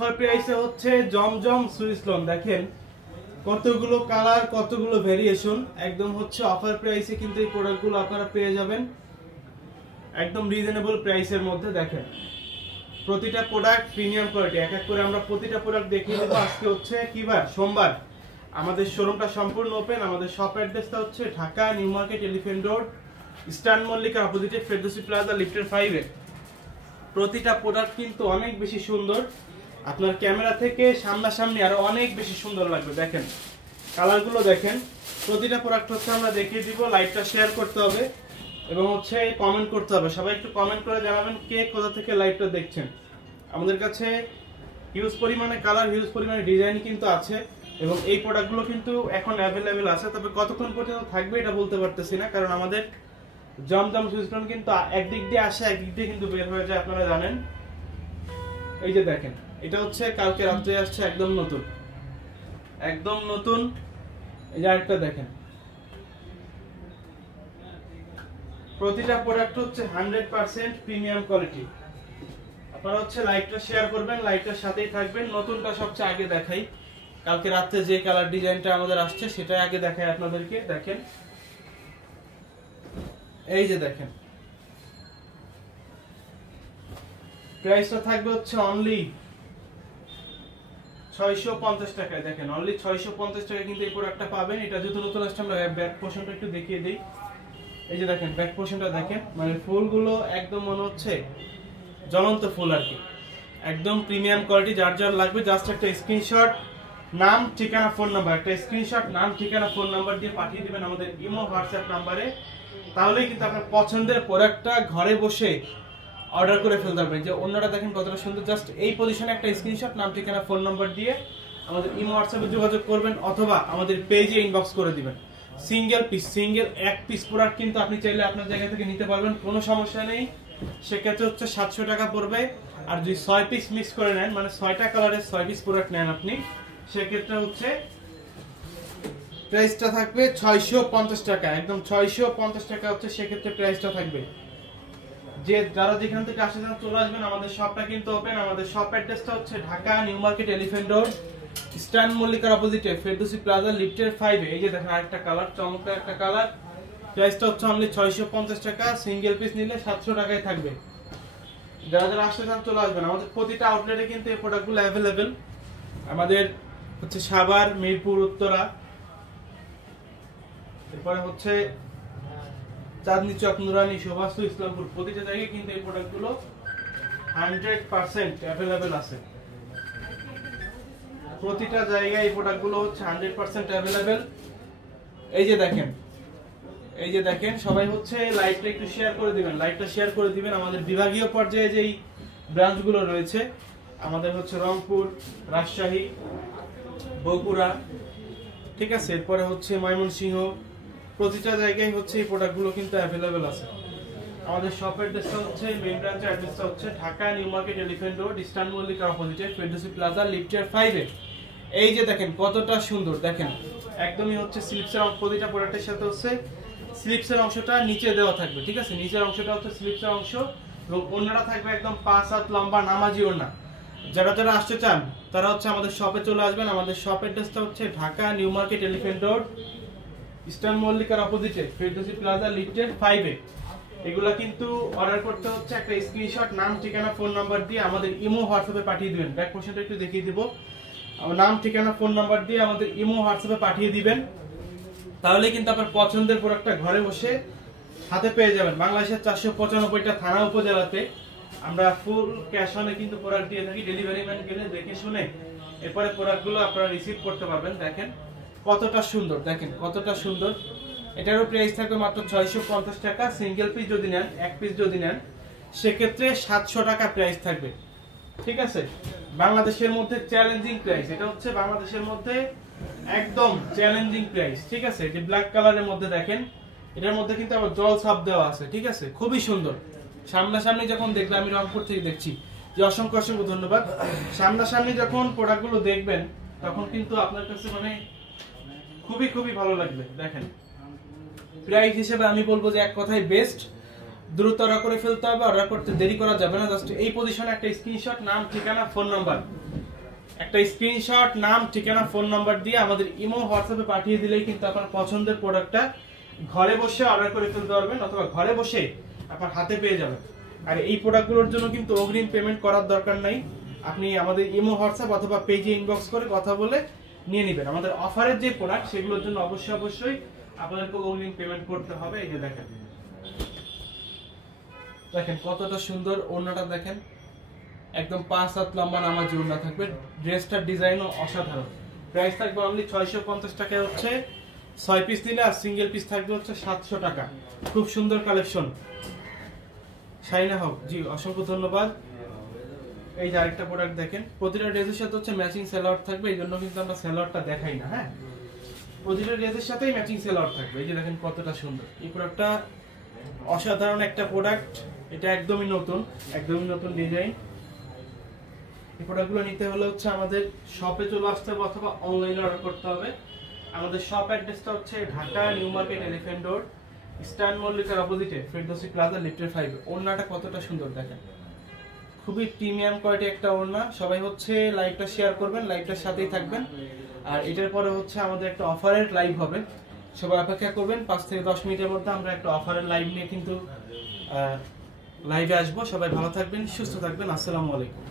Offer প্রাইসে হচ্ছে জমজম Swiss loan. দেখেন কতগুলো কালার, কতগুলো ভেরিয়েশন, একদম হচ্ছে অফার প্রাইসে কিন্তু এই প্রোডাক্টগুলো আপনারা পেয়ে যাবেন একদম রিজনেবল প্রাইসের মধ্যে। দেখেন প্রতিটা প্রোডাক্ট প্রিমিয়াম কোয়ালিটি, এক এক করে আমরা প্রতিটা প্রোডাক্ট দেখিয়ে দেবো। আজকে হচ্ছে কি বার? সোমবার। আমাদের শোরুমটা সম্পূর্ণ ওপেন। আমাদের শপ অ্যাড্রেসটা হচ্ছে Dhaka new market, elephant road, eastern মল্লিকার অপোজিটে ফেরদৌসী প্লাজা, লিফটের 5 এ। প্রতিটা প্রোডাক্ট কিন্তু অনেক বেশি সুন্দর, আপনার ক্যামেরা থেকে সামনাসামনি আরো অনেক বেশি সুন্দর লাগবে। দেখেন কালারগুলো দেখেন। প্রতিটা প্রোডাক্ট হচ্ছে আমরা দেখিয়ে দিব। লাইভটা শেয়ার করতে হবে এবং হচ্ছে কমেন্ট করতে হবে। সবাই একটু কমেন্ট করে জানাবেন কে কোথা থেকে লাইভটা দেখছেন। আমাদের কাছে হিউজ পরিমাণে কালার, হিউজ পরিমাণে ডিজাইন কিন্তু আছে এবং এই প্রোডাক্টগুলো কিন্তু এখন অ্যাভেলেবেল আছে। তবে কতক্ষণ পর্যন্ত থাকবে এটা বলতে পারতেছি না, কারণ আমাদের জমজম সুইচলন কিন্তু একদিক দিয়ে আসে, একদিক দিয়ে কিন্তু বের হয়ে যায়, আপনারা জানেন। এই যে দেখেন এটা হচ্ছে কালকে রাত্রে আসছে, একদম নতুন, একদম নতুন। এই যে আরেকটা দেখেন, প্রতিটা প্রোডাক্ট হচ্ছে 100% প্রিমিয়াম কোয়ালিটি। আপনারা হচ্ছে লাইভটা শেয়ার করবেন, লাইভটার সাথেই থাকবেন। নতুনটা সবচেয়ে আগে দেখাই, কালকে রাতে যে কালার ডিজাইনটা আমাদের আসছে সেটা আগে দেখাই আপনাদেরকে। দেখেন এই যে দেখেন প্রাইসটা থাকবে হচ্ছে অনলি 650 টাকায়। দেখেন অনলি 650 টাকা কিন্তু এই প্রোডাক্টটা পাবেন। এটা যেহেতু নতুন আসছে, আমরা ব্যাক পোর্শনটা একটু দেখিয়ে দিই। এই যে দেখেন ব্যাক পোর্শনটা দেখেন, মানে ফুলগুলো একদম মনে হচ্ছে জ্বলন্ত ফুল আর কি, একদম প্রিমিয়াম কোয়ালিটি। যার যার লাগবে জাস্ট একটা স্ক্রিনশট, নাম, ঠিকানা, ফোন নাম্বার, একটা স্ক্রিনশট, নাম, ঠিকানা, ফোন নাম্বার দিয়ে পাঠিয়ে দিবেন আমাদের ইমো হোয়াটসঅ্যাপ নাম্বারে। তাহলেই কিন্তু আপনার পছন্দের প্রোডাক্টটা ঘরে বসে অর্ডার করে ফেলতে পারবেন। যে অন্যটা দেখেন কতটা সুন্দর, জাস্ট এই পজিশনে একটা স্ক্রিনশট, নাম, ঠিকানা, ফোন নাম্বার দিয়ে আমাদের ইমো হোয়াটসঅ্যাপে যোগাযোগ করবেন অথবা আমাদের পেজে ইনবক্স করে দিবেন। সিঙ্গেল পিস, সিঙ্গেল এক পিস প্রোডাক্ট কিন্তু আপনি চাইলে আপনার জায়গা থেকে নিতে পারবেন, কোনো সমস্যা নেই। সেক্ষেত্রে হচ্ছে 700 টাকা পড়বে। আর যদি 6 পিস মিক্স করে নেন, মানে 6টা কালারের 6 পিস প্রোডাক্ট নেন আপনি, সেক্ষেত্রে হচ্ছে প্রাইসটা থাকবে 650 টাকা, একদম 650 টাকা হচ্ছে সেক্ষেত্রে প্রাইসটা থাকবে। যে যারা যেখান থেকে আসে যান চলে আসবেন, আমাদের শপটা কিন্তু ওপেন। আমাদের শপ অ্যাড্রেসটা হচ্ছে Dhaka new market, elephant road, eastern মল্লিকার অপোজিটে ফেরদৌসী প্লাজা, লিফটের 5 এ। এই যে দেখেন আরেকটা কালার, চমৎকার একটা কালার। প্রাইসটা হচ্ছে অনলি 650 টাকা, সিঙ্গেল পিস নিলে 700 টাকায় থাকবে। যারা যারা আসতে চান চলে আসবেন। আমাদের প্রতিটা আউটলেটে কিন্তু এই প্রোডাক্টগুলো অ্যাভেলেবেল। আমাদের হচ্ছে সাভার, মিরপুর, উত্তরা, এরপরে হচ্ছে চাঁদনী চক, নুরানি, সুভাষু, ইসলামপুর, প্রতিটা জায়গায় কিন্তু এই প্রোডাক্টগুলো 100% অ্যাভেলেবেল আছে। প্রতিটা জায়গায় এই প্রোডাক্টগুলো হচ্ছে 100% অ্যাভেলেবেল। এই যে দেখেন, এই যে দেখেন, সবাই হচ্ছে লাইভটা একটু শেয়ার করে দিবেন, লাইভটা শেয়ার করে দিবেন। আমাদের বিভাগীয় পর্যায়ে যেই ব্রাঞ্চগুলো রয়েছে, আমাদের হচ্ছে রংপুর, রাজশাহী, বগুড়া, ঠিক আছে, এরপরে হচ্ছে ময়মনসিংহ, প্রতিটা জায়গায় হচ্ছে এই প্রোডাক্টগুলো কিন্তু অ্যাভেলেবেল আছে। আমাদের শপ অ্যাড্রেসটা হচ্ছে, মেইন ব্রাঞ্চের অ্যাড্রেসটা হচ্ছে Dhaka new market, elephant road, eastern মল্লিকার অপোজিটে ফেরদৌসী প্লাজা, লিফটের 5 এ। এই যে দেখেন কতটা সুন্দর, দেখেন একদমই হচ্ছে স্লিপসের, প্রতিটা প্রোডাক্টের সাথে হচ্ছে স্লিপসের অংশটা নিচে দেওয়া থাকবে, ঠিক আছে, নিচের অংশটা হচ্ছে স্লিপসের অংশ এবং ওড়নাটা থাকবে একদম 5 হাত লম্বা নামাজি ওড়না। যারা যারা আসতে চান তারা হচ্ছে আমাদের শপে চলে আসবেন। আমাদের শপ অ্যাড্রেসটা হচ্ছে Dhaka new market, elephant road, eastern মল্লিকার অপোজিটে ফেরদৌসী প্লাজা, লিফটের 5 এ। এগুলা কিন্তু অর্ডার করতে হচ্ছে একটা স্ক্রিনশট, নাম, ঠিকানা, ফোন নাম্বার দিয়ে আমাদের ইমো হোয়াটসঅ্যাপে পাঠিয়ে দিবেন। ব্যাক পোর্শনটা একটু দেখিয়ে দিব। নাম, ঠিকানা, ফোন নাম্বার দিয়ে আমাদের ইমো হোয়াটসঅ্যাপে পাঠিয়ে দিবেন। তাহলে কিন্তু আপনার পছন্দের প্রোডাক্টটা ঘরে বসে হাতে পেয়ে যাবেন। বাংলাদেশের 495টা থানা উপজেলাতে আমরা ফুল ক্যাশ অনে কিন্তু প্রোডাক্ট দিয়ে থাকি। ডেলিভারি ম্যান গেলে দেখে শুনে এরপরে প্রোডাক্টগুলো আপনারা রিসিভ করতে পারবেন। দেখেন কতটা সুন্দর, দেখেন কতটা সুন্দর। এটারও প্রাইস থাকবে মাত্র 650 টাকা। সিঙ্গেল পিস যদি নেন, এক পিস যদি নেন, সেক্ষেত্রে 700 টাকা প্রাইস থাকবে, ঠিক আছে। বাংলাদেশের মধ্যে চ্যালেঞ্জিং প্রাইস, এটা হচ্ছে বাংলাদেশের মধ্যে একদম চ্যালেঞ্জিং প্রাইস, ঠিক আছে। যে ব্ল্যাক কালারের মধ্যে দেখেন, এটার মধ্যে কিন্তু আবার জল ছাপ দেওয়া আছে, ঠিক আছে, খুবই সুন্দর। সামনাসামনি যখন দেখবেন, আমি রংপুর থেকে দেখছি, যে অসংখ্য অসংখ্য ধন্যবাদ। সামনাসামনি যখন প্রোডাক্টগুলো দেখবেন তখন কিন্তু আপনার কাছে মানে খুবই খুবই ভালো লাগবে। দেখেন প্রাইস হিসেবে আমি বলবো যে এক কথায় বেস্ট। দ্রুত অর্ডার করে ফেলতে হবে, অর্ডার করতে দেরি করা যাবে না। জাস্ট এই পজিশনে একটা স্ক্রিনশট, নাম, ঠিকানা, ফোন নাম্বার একটা স্ক্রিনশট, নাম, ঠিকানা, ফোন নাম্বার দিয়ে আমাদের ইমো হোয়াটসঅ্যাপে পাঠিয়ে দিলেই কিন্তু আপনার পছন্দের প্রোডাক্টটা ঘরে বসে অর্ডার করে ফেলতে পারবেন, অথবা ঘরে বসে আপনার হাতে পেয়ে যাবেন। আর এই প্রোডাক্টগুলোর জন্য কিন্তু অগ্রিম পেমেন্ট করার দরকার নাই। আপনি আমাদের ইমো হোয়াটসঅ্যাপ অথবা পেজে ইনবক্স করে কথা বলে নিয়ে নেবেন। আমাদের অফারের যে প্রোডাক্ট সেগুলোর জন্য অবশ্যই আপনাদেরকে অগ্রিম পেমেন্ট করতে হবে। এই যে দেখেন কতটা সুন্দর ওড়নাটা, দেখেন একদম 5 হাত লম্বা নামাজি ওড়না থাকবে। ড্রেসটার ডিজাইনও অসাধারণ। প্রাইস থাকবে অনলি 650 টাকায় হচ্ছে 6 পিস নিলে, আর সিঙ্গেল পিস থাকবে হচ্ছে 700 টাকা। খুব সুন্দর কালেকশন। শাইনা হক জি, অসংখ্য ধন্যবাদ। এই যে আরেকটা প্রোডাক্ট দেখেন, প্রতিটা ড্রেসের সাথে হচ্ছে ম্যাচিং সেলোয়ার থাকবে, এই জন্য কিন্তু আমরা সেলোয়ারটা দেখাই না। হ্যাঁ, প্রতিটা ড্রেসের সাথেই ম্যাচিং সেলোয়ার থাকবে। এই যে দেখেন কতটা সুন্দর এই প্রোডাক্টটা, অসাধারণ একটা প্রোডাক্ট। এটা একদমই নতুন ডিজাইন। এই প্রোডাক্টগুলো নিতে হলে হচ্ছে আমাদের শপে চলে আসতে হবে অথবা অনলাইনে অর্ডার করতে হবে। আমাদের শপ অ্যাড্রেসটা হচ্ছে Dhaka new market elephant road, eastern মল্লিকার অপোজিটে ফেরদৌসি প্লাজা লিফটের 5। ওড়নাটা কতটা সুন্দর দেখেন, খুবই প্রিমিয়াম কোয়ালিটি একটা ওড়না। সবাই হচ্ছে লাইভটা শেয়ার করবেন, লাইভটার সাথেই থাকবেন। আর এটার পরে হচ্ছে আমাদের একটা অফারের লাইভ হবে, সবাই অপেক্ষা করবেন। 5 থেকে 10 মিনিটের মধ্যে আমরা একটা অফারের লাইভ নিয়ে কিন্তু লাইভে আসবো। সবাই ভালো থাকবেন, সুস্থ থাকবেন। আসসালামু আলাইকুম।